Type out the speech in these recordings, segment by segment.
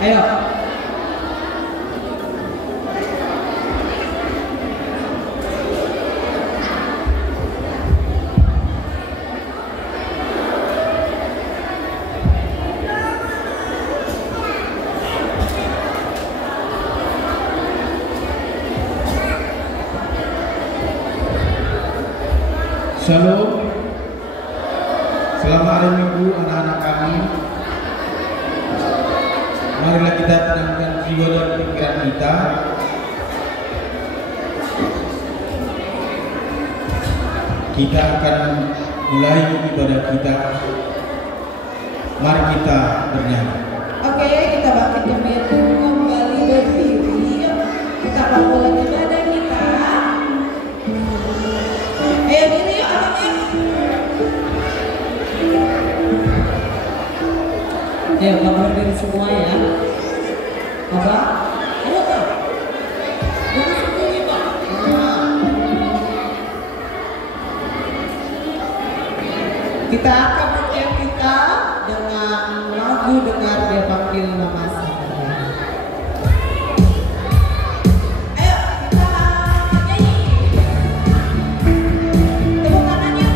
Ayo. Shalom. Selamat hari Minggu anak-anak kami. Marilah kita tenangkan jiwa dan pikiran kita. Kita akan mulai ibadah kita. Mari kita bernyanyi. Oke, kita bangkit kembali berdiri. Kita mulai ibadah kita. Ayo diri yuk anaknya. Ayo kabar diri semua ya. Apa? Ayo Pak. Jangan sembunyi Pak. Kita akan menyiapkan kita dengan lagu Dengar Dia Panggil Nama Saya. Ayo kita nyanyi. Tepuk tangannya.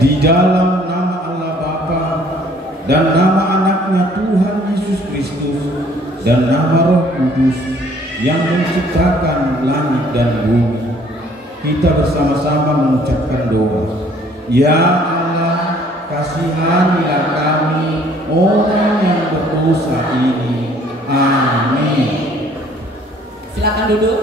Di dalam nama Allah Bapa dan nama anaknya Tuhan Yesus Kristus dan nama Roh Kudus yang menciptakan langit dan bumi, kita bersama-sama mengucapkan doa. Ya Allah, kasihanilah kami orang yang berdosa ini. Amin. Silakan duduk.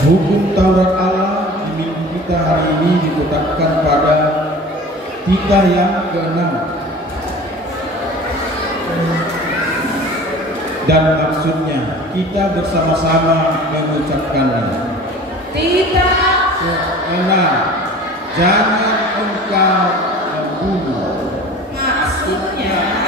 Hukum Taurat Allah di minggu kita hari ini ditetapkan pada kita yang ke-6, dan maksudnya kita bersama-sama mengucapkannya. Tidak. Keenam, jangan engkau membunuh. Maksudnya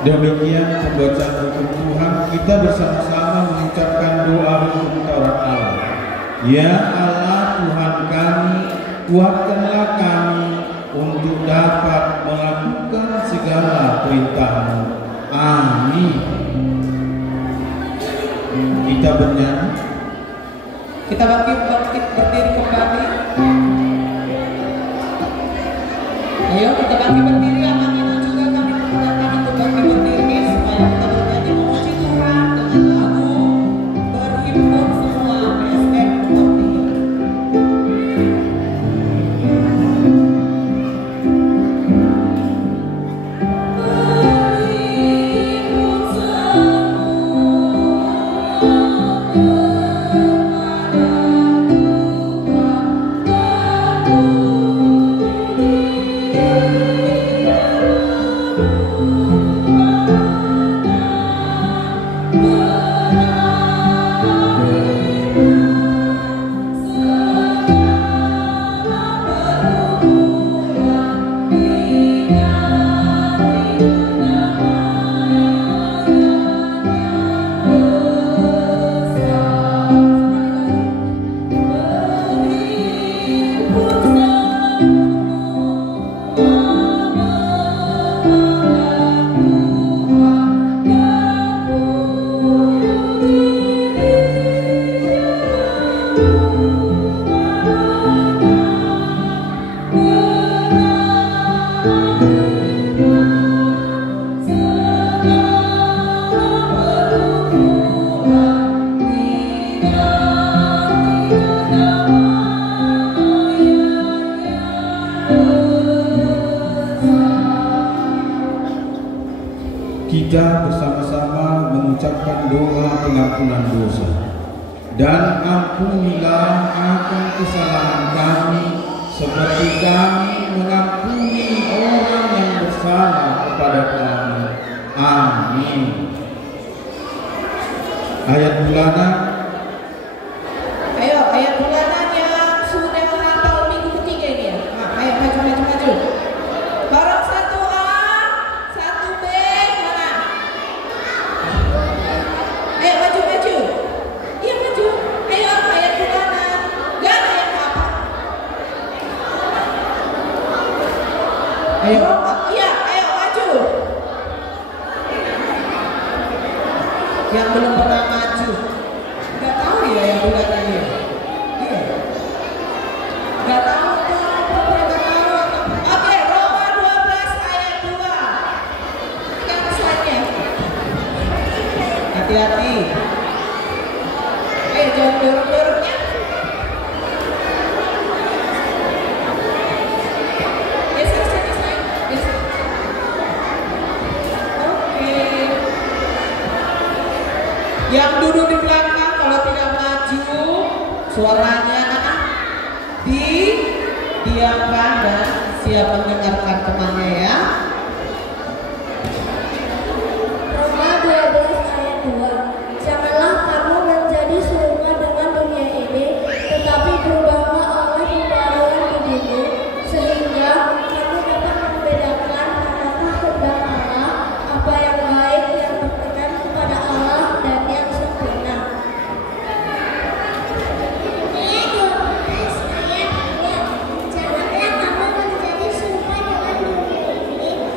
Demikian pembacaan hukum Tuhan. Kita bersama-sama mengucapkan doa hukum Taurat Allah. Ya Allah Tuhan kami, kuatkanlah kami untuk dapat melakukan segala perintah-Mu. Amin. Kita bernyanyi. kita bangkit berdiri kembali. Ayo kita bangkit berdiri. Anak itu juga kami persilakan untuk bangkit berdiri supaya kita bernyanyi memuji Tuhan dengan lagu berhimpun semua PSM Murni. Berhimpun semua kepada Kita bersama-sama mengucapkan doa pengampunan dosa. Dan ampunilah akan kesalahan kami, seperti kami mengampuni orang yang bersalah kepada kami. Amin. Ayat bulanan. Ayo, ayat bulanan yang sudah hafal minggu ketiga ini ya. Nah, ayo maju. Barang 1A, 1B, mana? Ayo maju. Iya maju. Ayo ayat bulanan. Gak ada yang apa. Ayo. Iya, ayo maju. Yang belum pernah maju. Gak tahu ya yang bulanan ya. Iya. Gak tahu tuh apa pernah tahu. Oke, Roma 12 ayat 2. Yang slide-nya. Hati-hati. Jangan dorong-dorongnya. Geser. Oke. Yang duduk di belakang kalau tidak maju, suaranya didiamkan dan siap mendengarkan temannya ya. Roma 12 ayat 2. Janganlah kamu menjadi serupa dengan dunia ini, tetapi berubahlah oleh pembaruan tubuhmu, sehingga kamu dapat membedakan manakah kehendak Allah, apa yang baik, yang berkenan kepada Allah, dan yang sempurna. Ayat 12 ayat 2. Janganlah kamu menjadi serupa dengan dunia ini,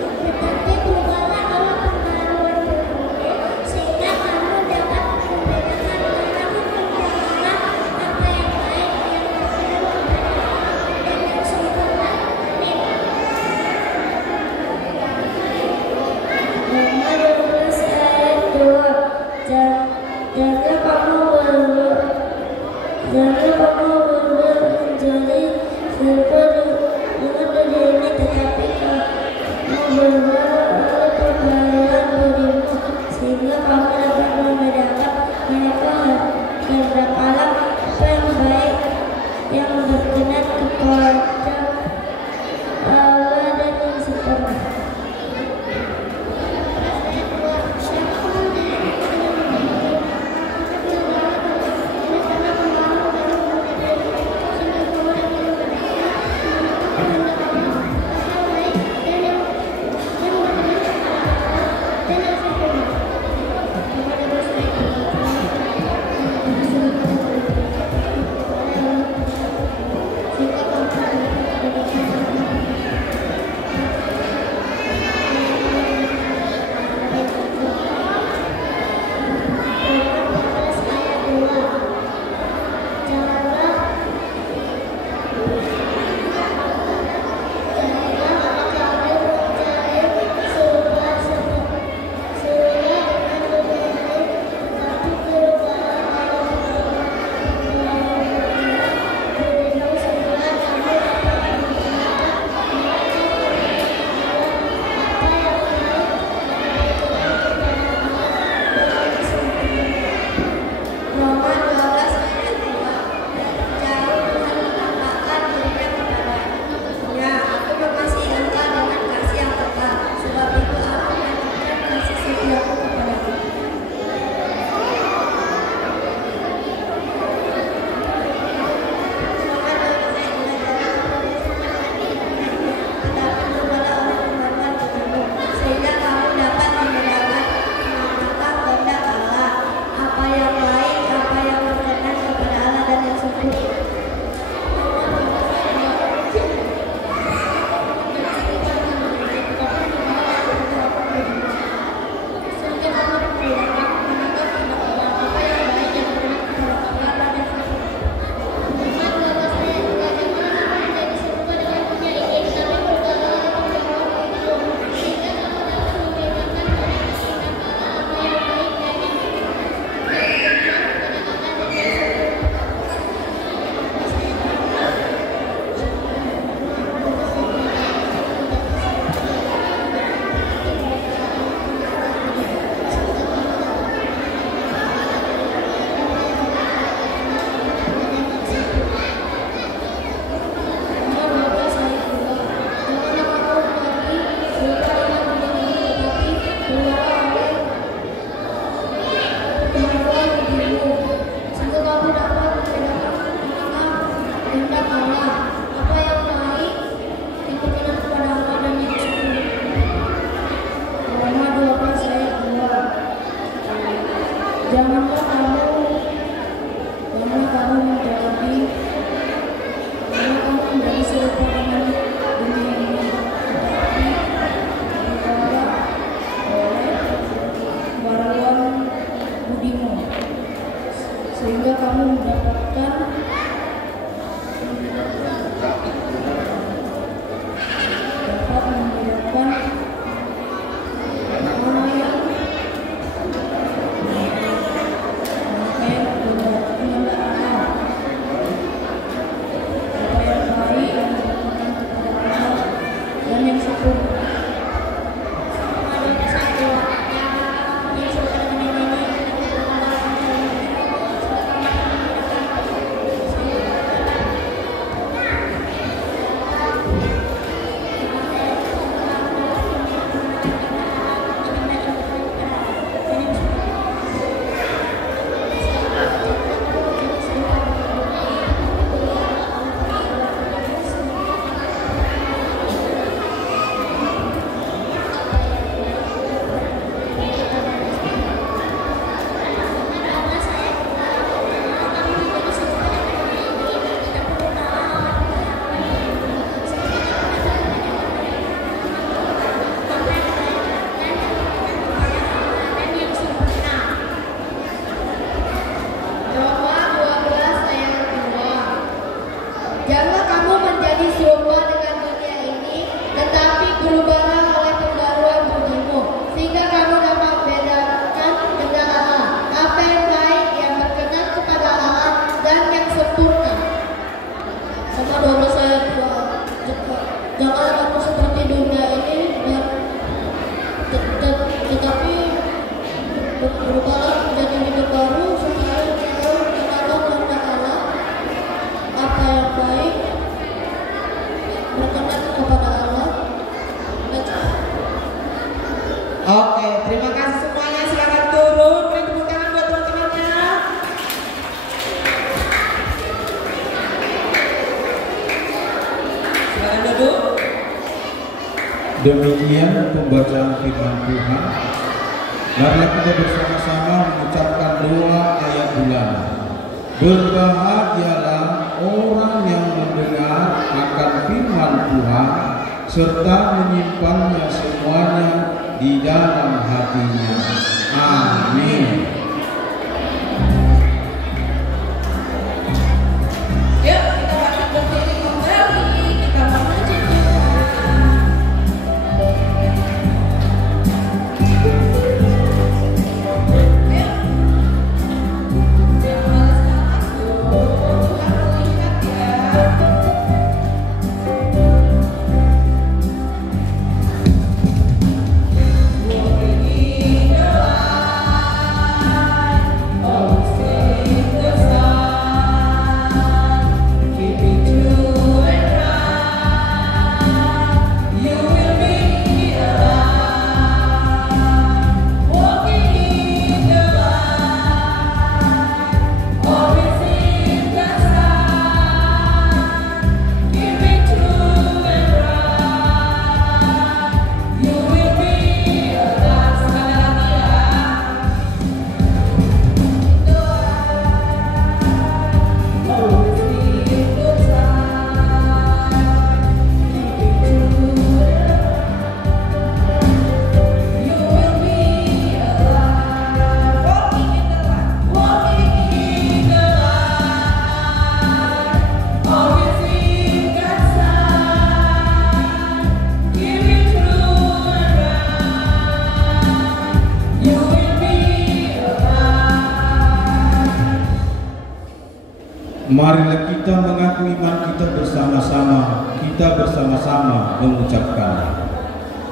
Janganlah kamu menjadi serupa dengan dunia ini, tetapi berubahlah oleh pembaruan budimu, sehingga kamu dapat membedakan mana yang kehendak Allah, apa yang baik yang berkenan kepada Allah, dan yang sempurna. Janganlah kamu menjadi serupa dengan dunia ini, tetapi berubahlah oleh pembaruan budimu, sehingga kamu dapat membedakan kehendak Allah, apa yang baik, yang berkenan kepada Allah, dan yang sempurna. Sama 12 ayat 2. Janganlah kamu seperti dunia ini, tetapi berubahlah menjadi hidup baru, supaya kamu mengenal kehendak Allah, apa yang baik, berkenan kepada Allah. Oke, terima kasih semuanya. Silakan turun. Beri tepuk tangan buat teman-temannya. Silakan duduk. Demikian pembacaan firman Tuhan. Marilah kita bersama-sama mengucapkan doa ayat bulanan. Berbahagialah orang yang mendengar akan firman Tuhan serta menyimpannya semuanya di dalam hatinya. Amin. Yuk, kita bangkit berdiri kembali. Kita memuji Tuhan. Yuk. Yang malas masuk, Tuhan melihat ya. Walking in the light, always in the sun, keeping true and right, you will be alive. Walking in the light, always in the sun, keeping true and right, you will be alive. Sekali lagi ya. Always in the sun, keeping true and right, you will be alive. Walking in the light, always in the sun, keeping true and right, you will be alive. Marilah kita mengaku iman kita bersama-sama. Kita bersama-sama mengucapkan.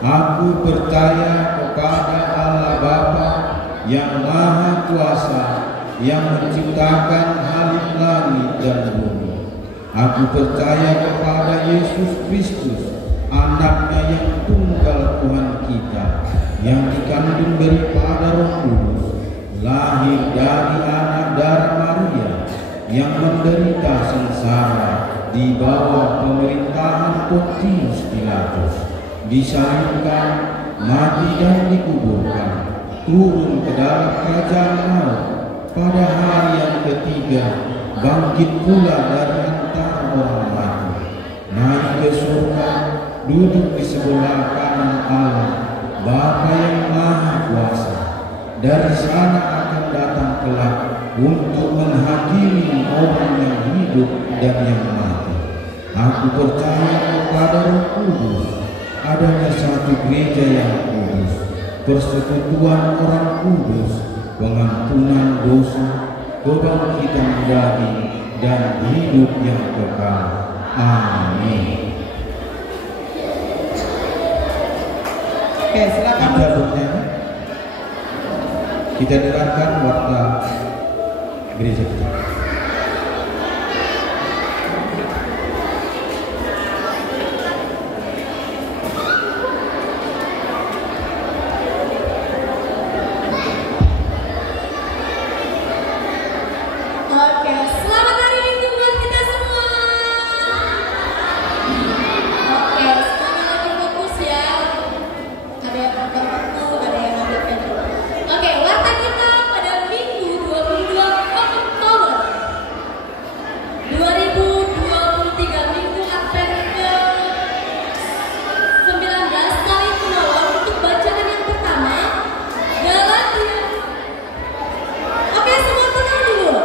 Aku percaya kepada Allah Bapa yang Maha Kuasa, yang menciptakan langit dan bumi. Aku percaya kepada Yesus Kristus, anaknya yang tunggal Tuhan kita, yang dikandung daripada Roh Kudus, lahir dari anak darah Maria, yang menderita sengsara di bawah pemerintahan Pontius Pilatus, disalibkan, mati dan dikuburkan, turun ke dalam kerajaan maut, pada hari yang ketiga bangkit pula dari antara orang mati, naik ke surga, duduk di sebelah kanan Allah Bapa yang Maha Kuasa. Dari sana akan datang kelak untuk menghakimi orang yang hidup dan yang mati. Aku percaya kepada Roh Kudus, adanya satu gereja yang kudus, persekutuan orang kudus, pengampunan dosa, kebangkitan daging, dan hidup yang kekal. Amin. Oke, silakan. Kita bernyanyi. Kita dengarkan warta gereja kita. Oke, selamat hari Minggu buat kita semua. Oke, semuanya lagi fokus ya. Ada yang nonton buku, ada yang ngambil pen. Oke, warta kita pada Minggu 22 Oktober 2023, Minggu Advent ke 19 kali penolong. Untuk bacaan yang pertama, Galatia. Oke, semua tenang dulu.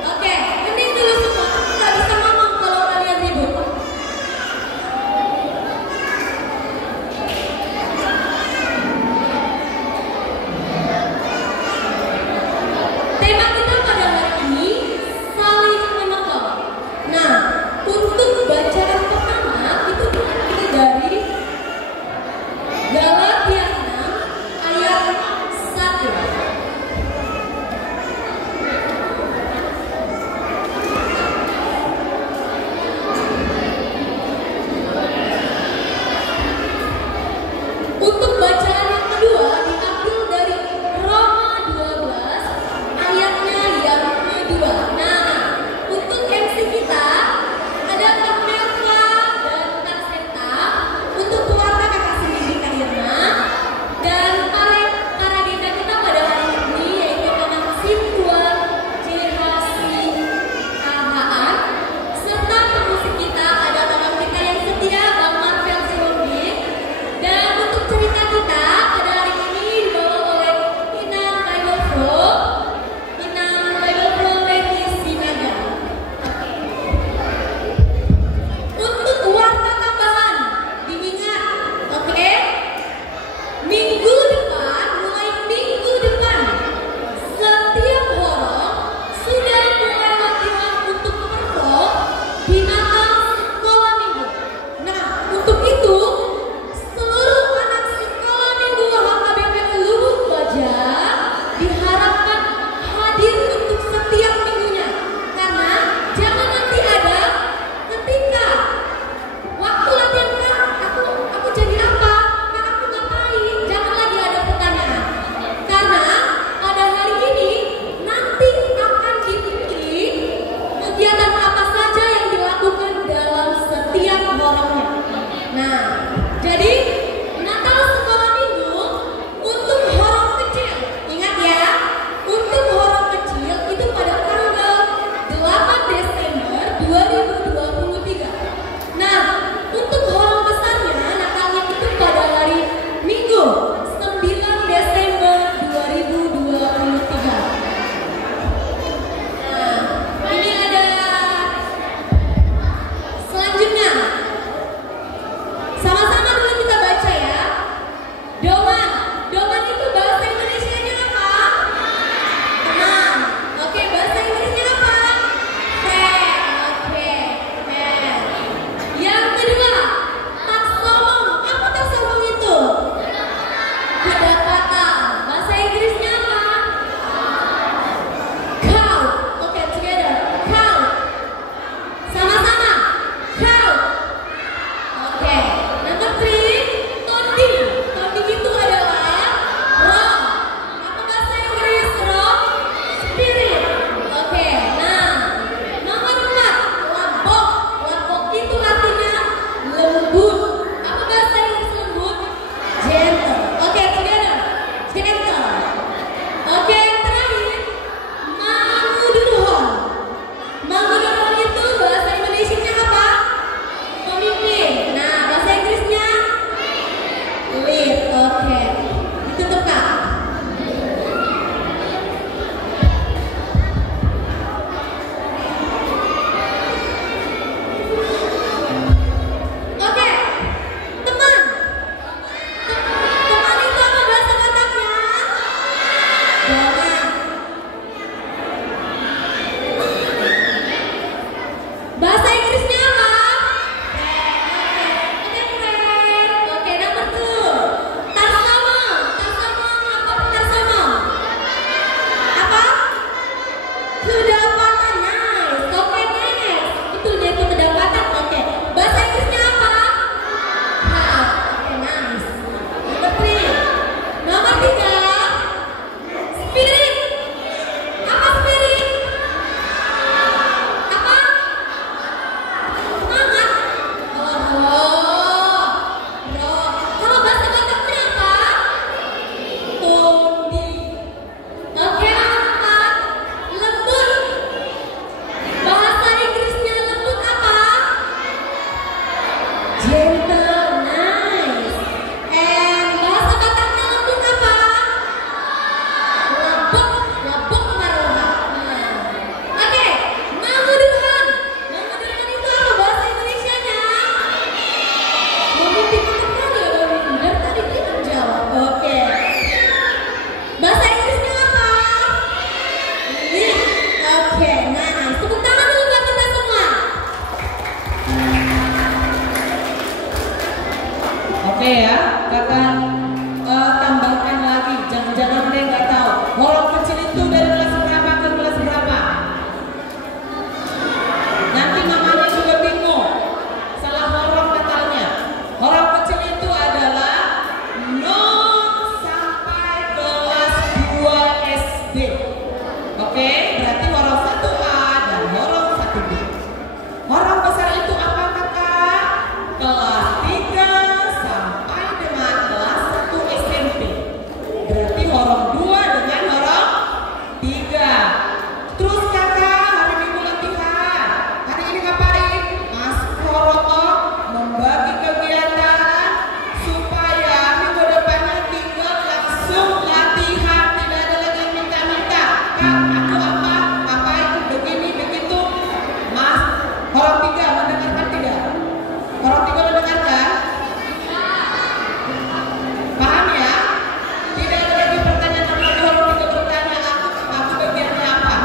Oke, hening dulu semua. Aku nggak bisa ngomong kalau kalian ribut. Tema kita pada hari ini saling menolong. Nah, untuk bacaan pertama itu terdiri dari Galatia 6 ayat 1. Untuk bacaan yang kedua diambil dari Roma 12 ayatnya yang kedua. Nah, untuk MC kita ada Kak Melva dan Kak Seta, untuk keluarga kakak sendiri Kak Irma, dan para agenda kita pada hari ini yaitu mahasiswa Cirasi KHA, serta pemusik kita ada teman kita yang setia Bang Marvel Sihombing. Dan untuk cerita kita pada hari ini dibawa oleh Inang Bible Flow Lady Oke, berarti huruf 1A dan huruf 1B. Huruf besar itu apa kakak? Kelas 3 sampai dengan kelas 1 SMP. Berarti huruf 2 dengan huruf 3. Terus kakak, hari minggu latihan. Hari ini ngapain? Mas Roro membagi kegiatan supaya minggu depannya tinggal langsung latihan. Tidak ada lagi yang minta-minta. Kak, aku apa? Ngapain? Begini, begitu. Mas, huruf 3 mendengarkan tidak? Huruf 3 mendengarkan? Paham ya? Tidak ada lagi pertanyaan nomor huruf 3 bertanya aku bagiannya apa?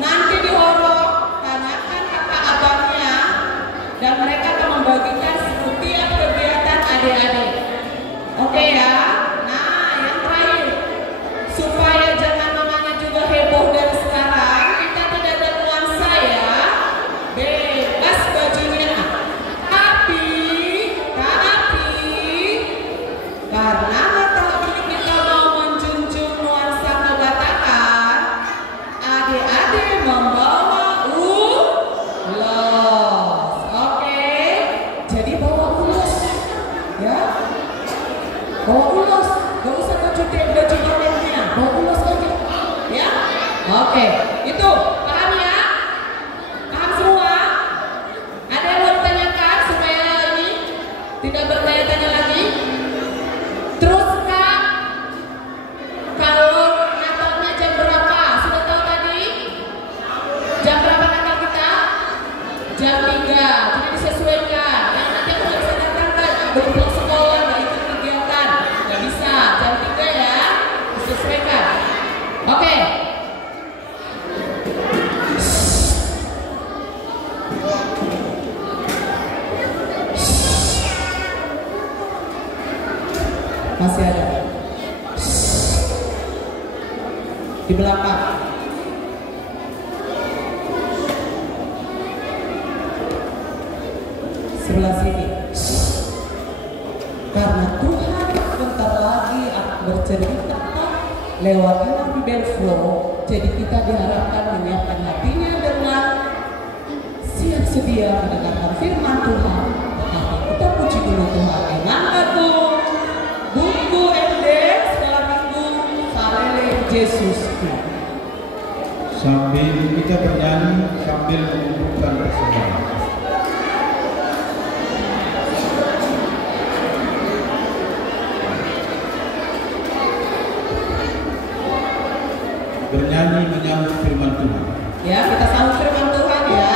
Nanti di huruf tanyakan kakak abangnya dan mereka akan membagikan setiap kegiatan adik-adik. Oke ya? Nah, yang terakhir, supaya jangan namanya juga heboh dari sekarang, kita tidak ada nuansa ya. Bebas bajunya. Tapi karena tahun ini kita mau menjunjung nuansa kebataan, adik-adik membawa ulos. Oke, jadi bawa ulos ya. Bawa ulos, gak usah baju oranye, bawa ulos aja ya. Oke, itu paham ya? Paham semua? Ada yang mau ditanyakan supaya ini tidak bertanya-tanya lagi? Terus kak, kalau Natalnya jam berapa? Sudah tahu tadi? Jam berapa Natal kita? Jam 3. Jadi disesuaikan. Yang nanti aku nggak bisa datang kan? Belum pulang sekolah, nggak ikut kegiatan, nggak bisa. Jam 3 ya, disesuaikan. Oke. Masih ada di belakang. Sebelah sini. Karena Tuhan bentar lagi akan bercerita lewat Happy Band Flow, jadi kita diharapkan menyiapkan hatinya dengan siap sedia mendengarkan firman Tuhan. Tetapi kita puji dulu Tuhan dengan lagu buku MD sekolah minggu Salele Yesusku. Sambil kita bernyanyi sambil mengumpulkan persembahan. Bernyanyi menyambut firman Tuhan. Ya, kita sambut firman Tuhan ya.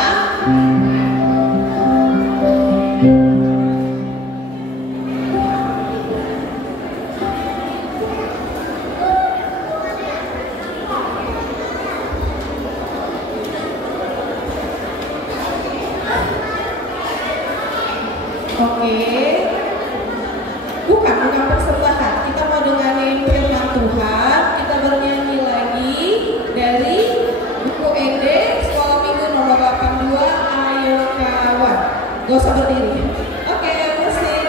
Oke. Bukan persembahan. Kita mau dengerin firman Tuhan. Kita bernyanyi lagi dari buku ED Sekolah Minggu nomor 82. Ayo kawan. Gak usah berdiri. Oke, musik.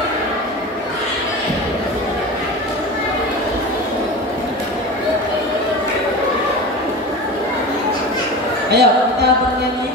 Ayo kita bernyanyi.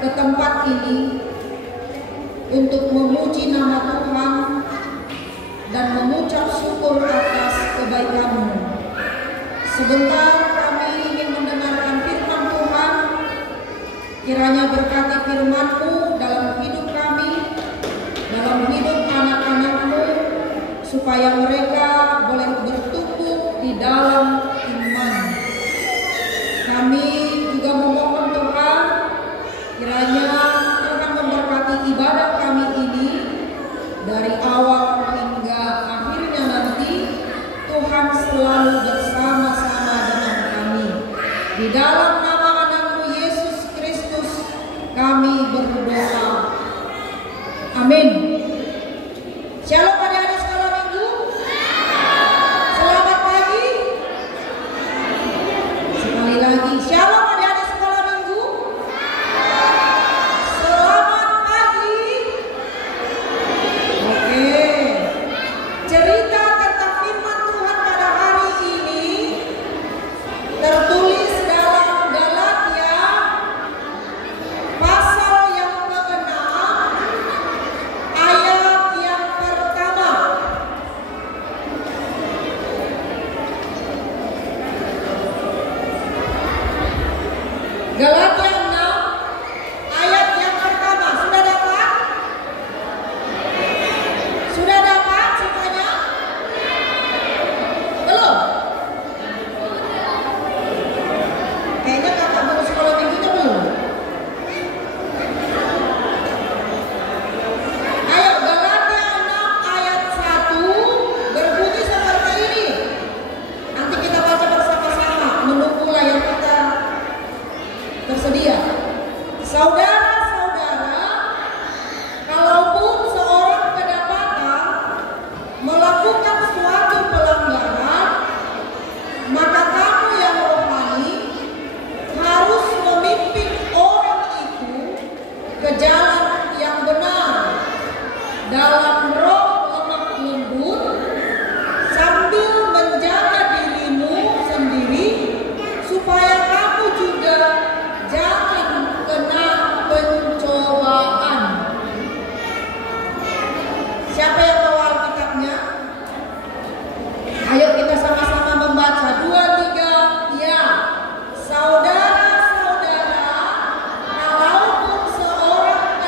ke tempat ini untuk memuji nama Tuhan dan mengucap syukur atas kebaikan-Mu. Sebentar kami ingin mendengarkan firman Tuhan. Kiranya berkati firman-Mu dalam hidup kami, dalam hidup anak-anak-Mu, supaya mereka boleh bertumbuh di dalam iman. Kami juga memohon Tuhan, kiranya Tuhan memberkati ibadah kami ini dari awal hingga akhirnya nanti. Tuhan selalu bersama-sama dengan kami. Di dalam nama anak-Mu Yesus Kristus kami berdoa. Amin. Shalom adik-adik sekolah minggu. Selamat pagi. Sekali lagi, shalom adik-adik sekolah minggu. Selamat pagi. Oke. Cerita tentang firman Tuhan pada hari ini tertulis dalam Galatia pasal yang ke-6 ayat yang pertama. Galatia 6 ayat yang pertama. Sudah dapat? Sudah dapat sisanya? Belum? Kayaknya kakak baru sekolah minggunya belum. Ayo, Galatia 6 ayat 1 berbunyi seperti ini. Nanti kita baca bersama-sama menunggu layar kita tersedia. Saudara-saudara, kalaupun seorang kedapatan melakukan suatu pelanggaran, maka kamu yang rohani harus memimpin orang itu ke jalan yang benar dalam roh lemah lembut, sambil menjaga dirimu sendiri supaya kamu juga jangan kena pencobaan. Siapa yang bawa Alkitabnya? Ayo kita sama-sama membaca. 2, 3, ya. Saudara-saudara, kalaupun seorang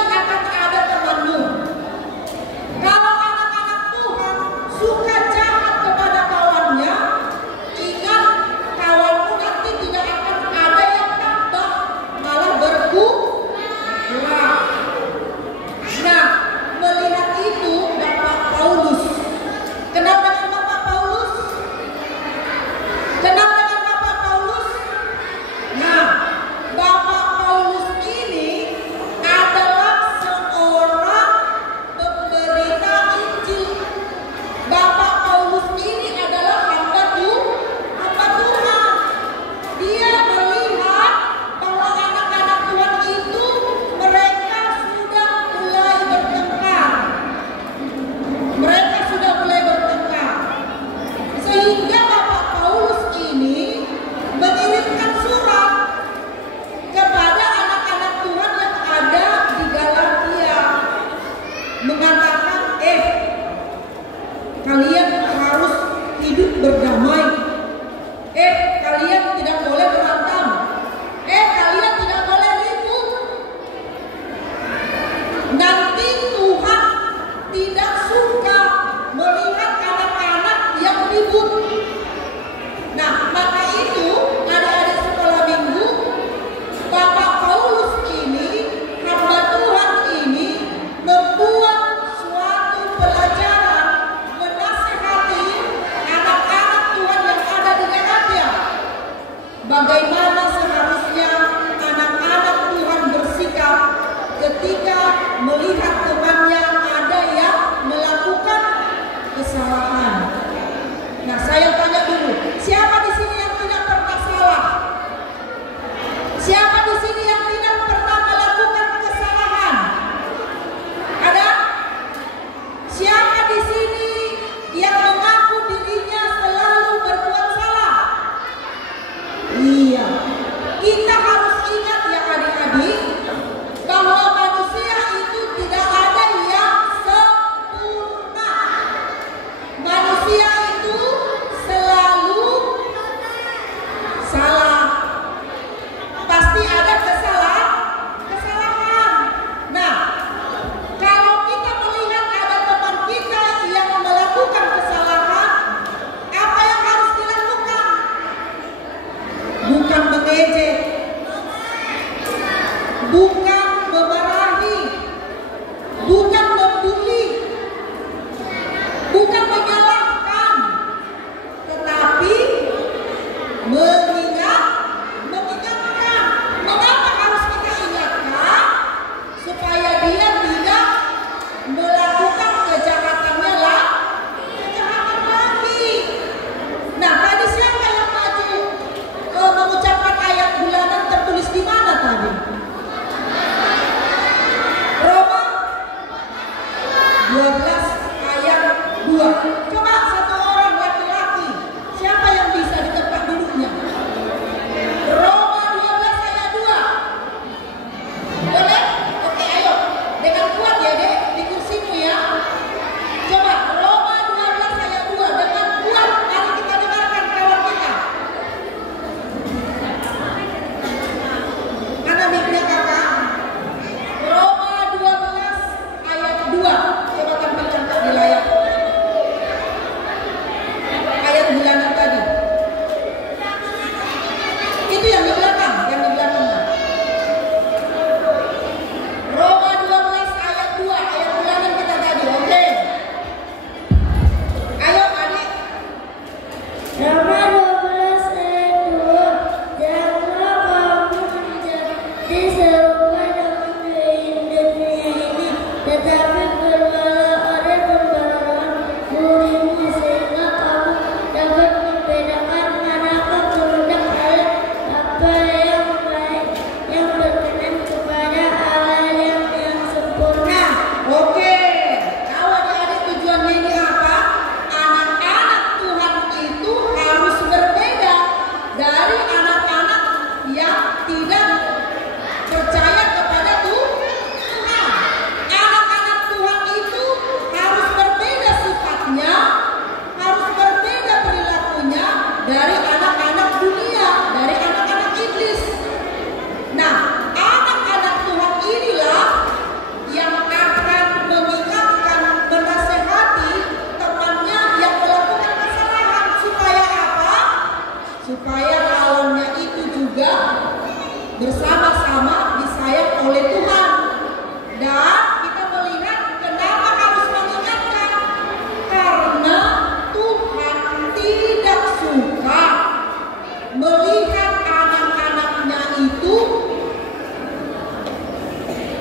ingat akan ada temanmu. Kalau anak-anak Tuhan suka jahat kepada kawannya, ingat kawanmu nanti tidak akan ada yang tambah, malah berkurang. Nah, melihat itu Bapak Paulus, kenal dengan Bapak Paulus? Kenal dengan Bapak Paulus? Nah, Bapak Paulus ini adalah seorang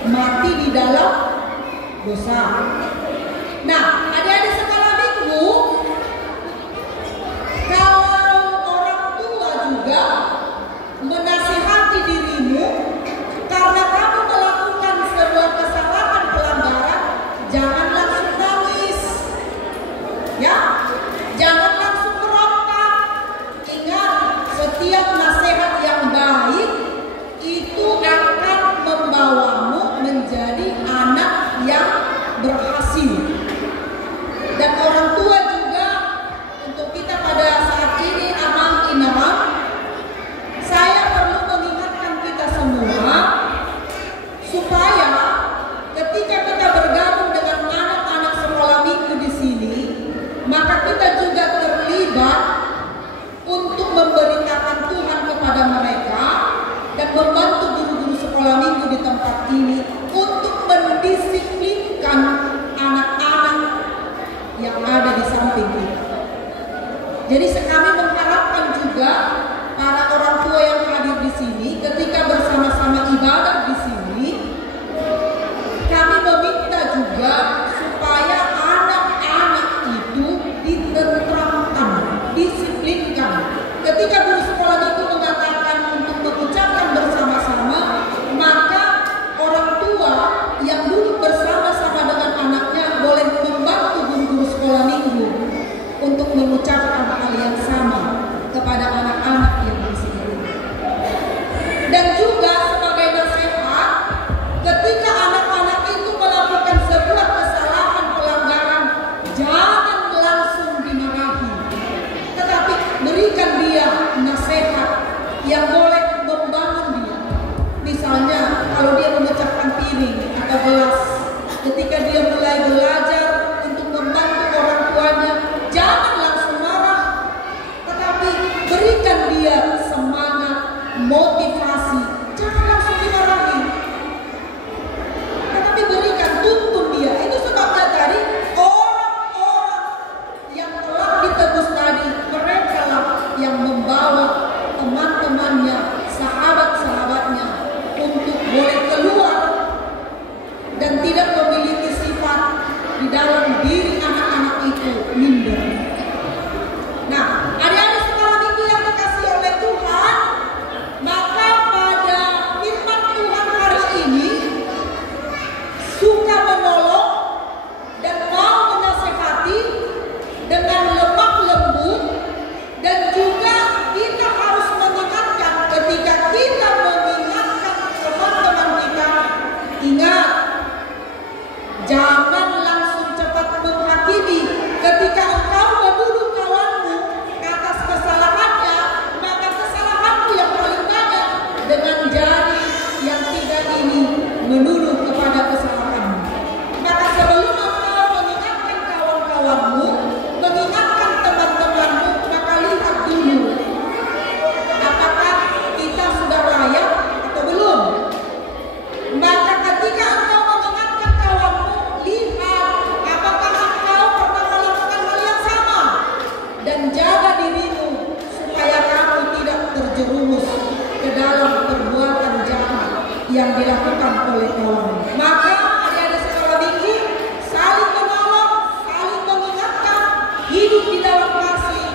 mati di dalam dosa. Nah, adik-adik sekolah minggu, kalau orang tua juga menasihati dirimu karena kamu melakukan sebuah kesalahan pelanggaran, jangan langsung nangis, ya, jangan langsung meronta. Ingat, setiap nasihat yang baik itu akan membawamu menjadi anak yang berhasil. Dan orang tua juga, untuk kita pada saat ini amam, saya perlu mengingatkan kita semua supaya ketika kita bergabung dengan anak-anak sekolah minggu di sini, maka kita juga terlibat untuk memberitakan Tuhan kepada mereka dan membantu guru-guru sekolah minggu di tempat ini untuk mendisiplinkan anak-anak yang ada di samping kita. Jadi kami mengharapkan juga para orang tua yang hadir di sini, ketika bersama-sama ibadah di sini, kami meminta juga supaya anak-anak itu ditenteramkan, disiplinkan. Ketika guru sekolah itu mengatakan untuk mengucapkan bersama-sama, maka orang tua yang duduk bersama-sama dengan anaknya boleh membantu guru-guru sekolah minggu untuk mengucapkan hal yang sama kepada anak-anak yang di sini. Dan juga sebagai nasihat, ketika anak-anak itu melakukan sebuah kesalahan pelanggaran, jangan langsung dimarahi, tetapi berikan dia nasihat yang boleh membangun dia. Misalnya kalau dia memecahkan piring atau gelas, ketika dia mulai belajar untuk membantu orang tuanya, jangan langsung marah, tetapi berikan dia semangat, motivasi. Jangan langsung dimarahi, tetapi berikan, tuntun dia. Itu sebabnya tadi orang-orang yang telah ditebus tadi, mereka lah yang membawa teman-temannya, sahabat-sahabatnya untuk boleh keluar dan tidak memiliki sifat di dalam diri anak-anak itu minder. Nah, adik-adik sekolah minggu yang dikasihi oleh Tuhan, maka pada firman Tuhan hari ini suka menolong dan mau menasehati dengan lemah lembut, dan juga kita harus mengingatkan ketika kita mengingatkan teman-teman kita, ingat, jangan langsung cepat menghakimi. Ketika engkau menuduh kawanmu atas kesalahannya, maka kesalahanmu yang paling banyak dengan jari yang tiga ini menuduh kepada kesalahanmu. Maka sebelum engkau mengingatkan kawan-kawanmu, mengingatkan teman-temanmu, maka lihat dulu apakah kita sudah layak atau belum. Maka ketika engkau mengingatkan kawanmu, lihat apakah engkau pernah melakukan hal yang sama, dan jaga dirimu supaya kamu tidak terjerumus ke dalam perbuatan jahat yang dilakukan oleh kawan. Maka adik-adik sekolah minggu, saling menolong, saling mengingatkan, hidup di dalam kasih,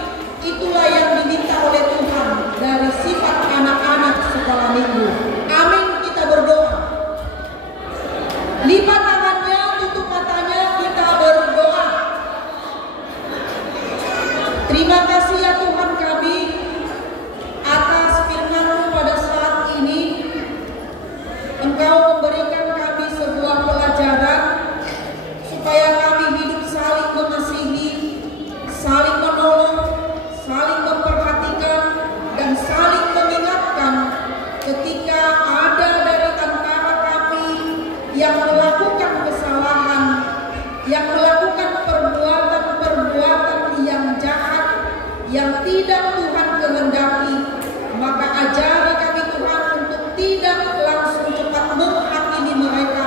itulah yang diminta oleh Tuhan dari sifat anak-anak sekolah minggu. Amin. Kita berdoa. Lipat tangannya, tutup matanya, kita berdoa. Terima kasih ya Tuhan kami atas firman-Mu pada saat ini. Engkau memberikan kami sebuah pelajaran supaya kami hidup saling mengasihi, saling menolong, saling memperhatikan, dan saling mengingatkan ketika ada dari antara kami yang melakukan kesalahan, yang melakukan perbuatan-perbuatan yang jahat, yang tidak Tuhan kehendaki. Maka ajari kami Tuhan untuk tidak langsung cepat menghakimi mereka,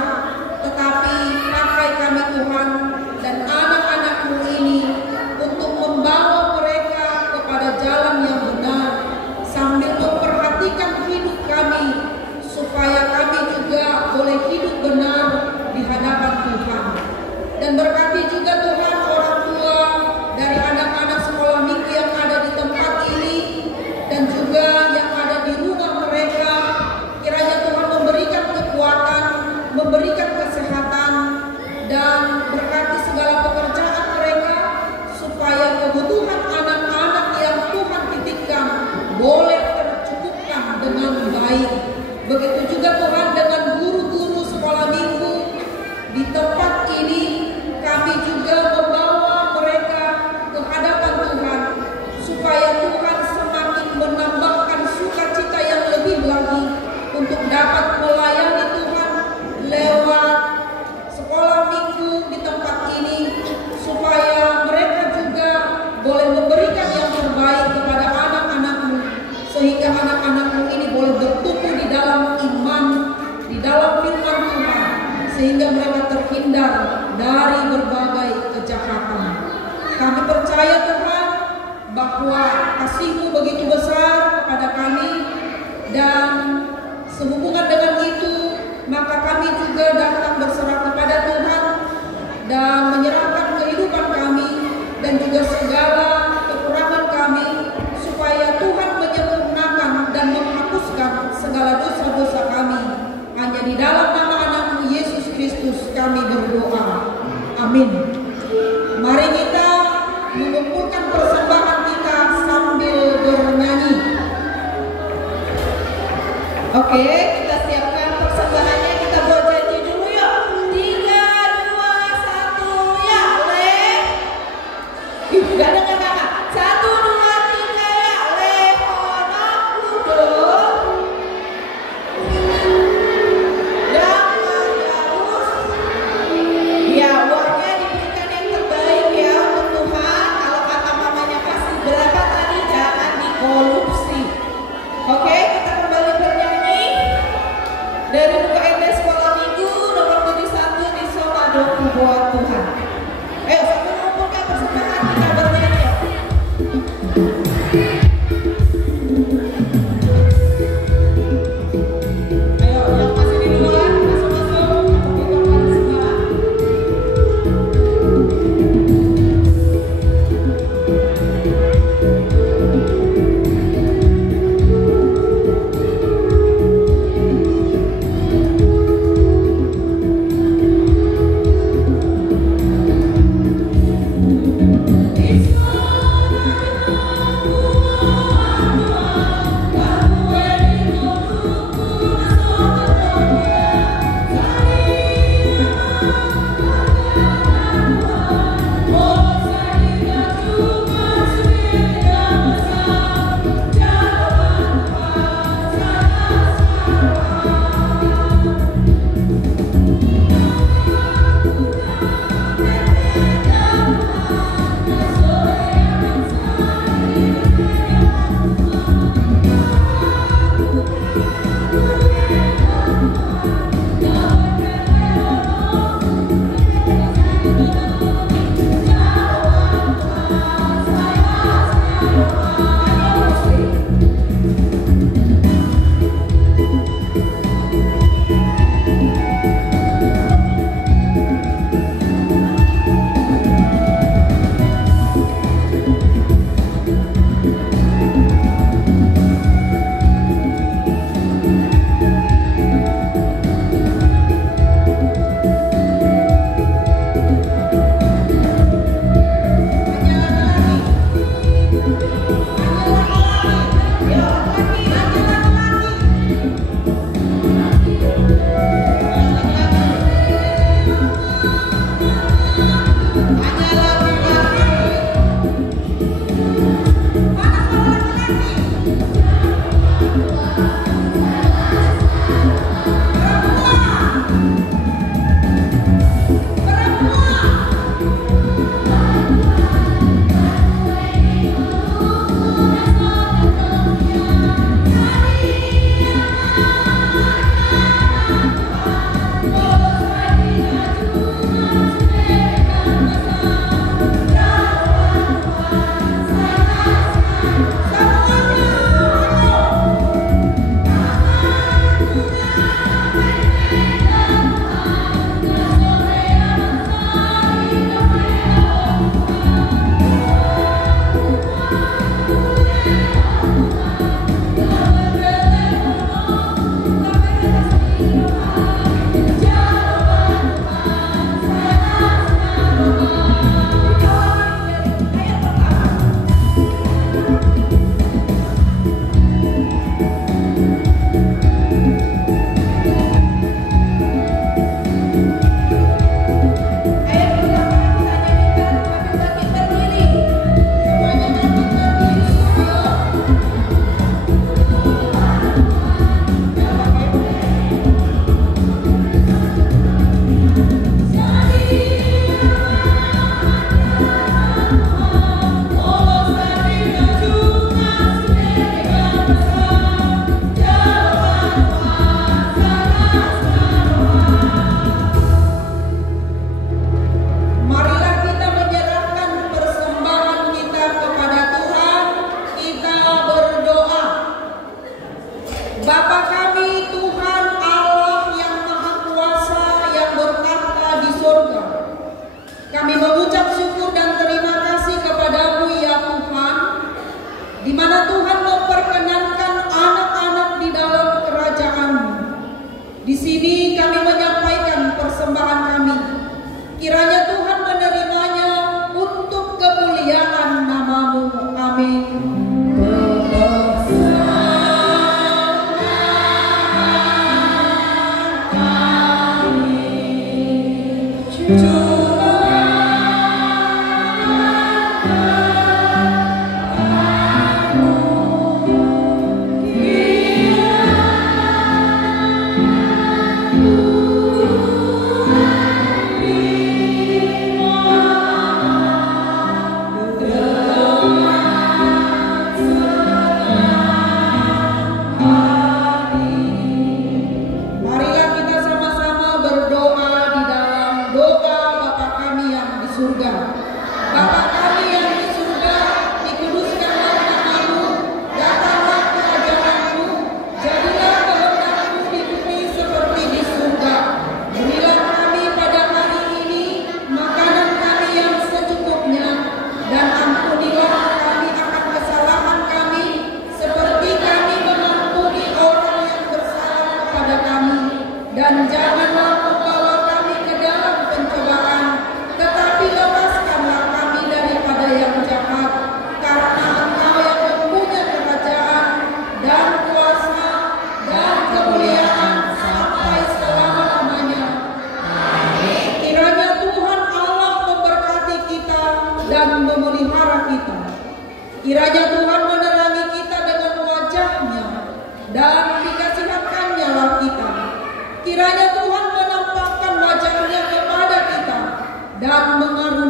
tetapi pakai kami Tuhan dan anak-anak-Mu ini untuk membawa mereka kepada jalan yang benar, sambil memperhatikan hidup kami supaya kami juga boleh hidup benar dalam firman Tuhan sehingga mereka terhindar dari berbagai kejahatan. Kami percaya Tuhan bahwa kasih-Mu begitu besar kepada kami, dan sehubungan dengan itu maka kami juga datang berserah kepada Tuhan dan menyerahkan kehidupan kami dan juga segala kekurangan kami, supaya Tuhan menyempurnakan dan menghapuskan segala dosa-dosa kami. Hanya di dalam nama anak-Mu Yesus Kristus kami berdoa. Amin. Mari kita mengumpulkan persembahan kita sambil bernyanyi. Oke, kita siapkan persembahannya. Kita buat janji dulu yuk. 3, 2, 1, ya le. Gak dengar kakak. 1, 2, 3 ya le. Honok duduk. Jangan jauh. Ya, uangnya diberikan yang terbaik ya untuk Tuhan. Kalau kata mamanya kasih berapa tadi, jangan dikorupsi. Oke, kita kembali bernyanyi. Marilah kita sama-sama berdoa di dalam doa Bapa kami yang di surga. Bapa kami yang di surga, dikuduskanlah namamu, datanglah kerajaanmu, jadilah kehendakmu di bumi seperti di surga. Berilah kami pada hari ini makanan kami yang secukupnya, dan ampunilah kami akan kesalahan kami, seperti kami mengampuni orang yang bersalah kepada kami. Dan janganlah membawa kami ke dalam pencobaan, tetapi lepaskanlah kami daripada yang jahat. Karena Engkau yang mempunyai kerajaan dan kuasa dan kemuliaan sampai selama-lamanya. Kiranya Tuhan Allah memberkati kita dan memelihara kita. Kiranya Tuhan menerangi kita dengan wajah-Nya dan dikasihankan-Nya lah kita. Kiranya Tuhan menampakkan wajah-Nya kepada kita dan mengaruniakan